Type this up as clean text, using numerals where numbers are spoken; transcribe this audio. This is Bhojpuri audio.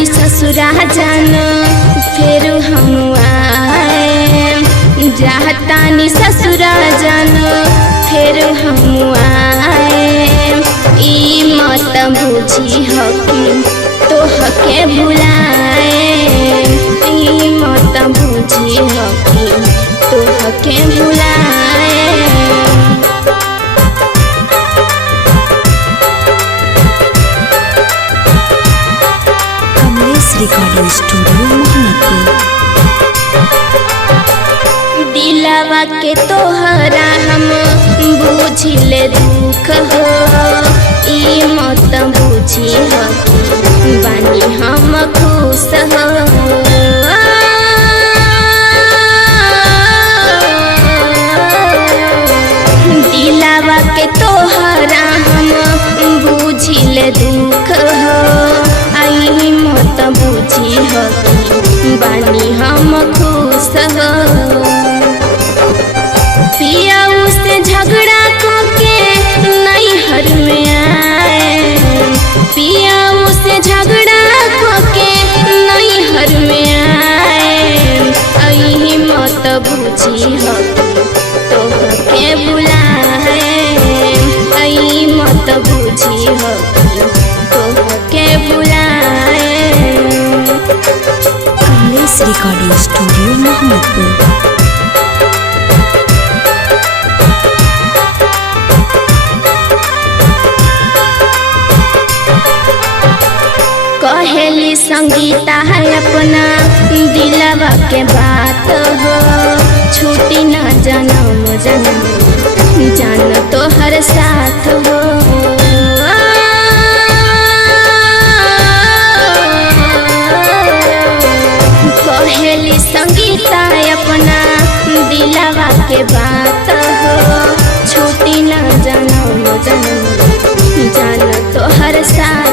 जातानी ससुरा जान फिर हम आए, जातानी ससुरा जान फिर हम आए। ई मत बुझी हकी तोहके भुलाए, ई मत बुझी हकी तोहके भुलाए। Recording studio Mohammadpur. दिलवा के तोहरा हम बुझिले दुख हो, ई मत बुझी हो बानी हम खुश हो। दिलवा के तोहरा हम बुझिले दुख हो, आई मत बुझी हो बानी हम खुश हो। पिया से झगड़ा करके नैहर में आए, पिया से झगड़ा करके नैहर में आए। आई मत बुझी हो तोहके बुलाए, आई मत बुझी हो तोहके बुलाए। Kamlesh recording studio Mohammadpur. कहेली संगीता है अपना दिलवा के बात हो, छूटी ना जन्म जन्म जान तो हर साथ हो। कहेली संगीता अपना दिलवा के बात हो, छूटी ना जन्म जन्म जान तो हर साथ